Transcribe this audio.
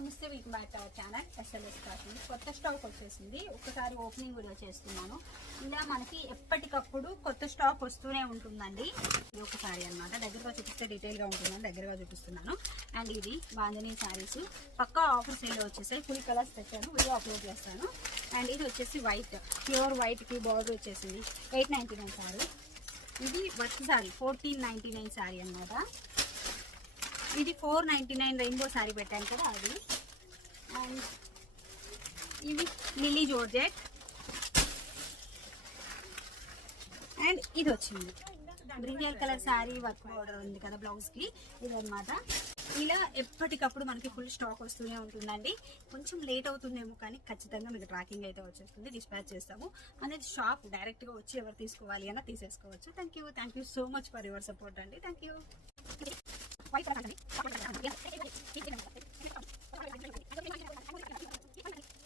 నమస్తే, welcome back to our channel SLS fashion. కొత్త stock వచ్చేసింది, ఒక్కసారి ఓపెనింగ్ వీడియో చేస్తున్నాను. ఇలా మనకి ఎప్పటికప్పుడు కొత్త స్టాక్ వస్తూనే ఉంటుందండి. ఇది ఒకసారి అన్నమాట, దగ్గరగా చూపిస్తే డీటెయిల్ గా ఉంటుందని దగ్గరగా చూపిస్తున్నాను. అండ్ ఇది బాంధనీ శారీస్ పక్కా ఆఫర్ సేల్ వచ్చేసాయి. ఫుల్ కలర్స్ తెచ్చాను, వీడియో అప్లోడ్ చేస్తాను. అండ్ ఇది వచ్చేసి వైట్, ప్యూర్ వైట్ కి బార్డర్ వచ్చేసింది. 899 శారీ. ఇది వర్క్ శారీ 1499 శారీ అన్నమాట. ఇది 499 రెయిన్బో శారీ పెట్టాను కదా అది. అండ్ ఇవి లిల్లీ జార్జెట్. అండ్ ఇది వచ్చింది brinjal colour sari, work border ఉంది కదా బ్లౌజ్ కి, ఇది అనమాట. ఇలా ఎప్పటికప్పుడు మనకి ఫుల్ స్టాక్ వస్తూనే ఉంటుందండి. కొంచెం లేట్ అవుతుందేమో కానీ ఖచ్చితంగా మీకు ట్రాకింగ్ అయితే వచ్చేస్తుంది, డిస్పాచ్ చేస్తాము. అనేది షాప్ డైరెక్ట్ గా వచ్చి ఎవరు తీసుకోవాలి అన్న తీసేసుకోవచ్చు. Thank you so much for your support అండి. Thank you.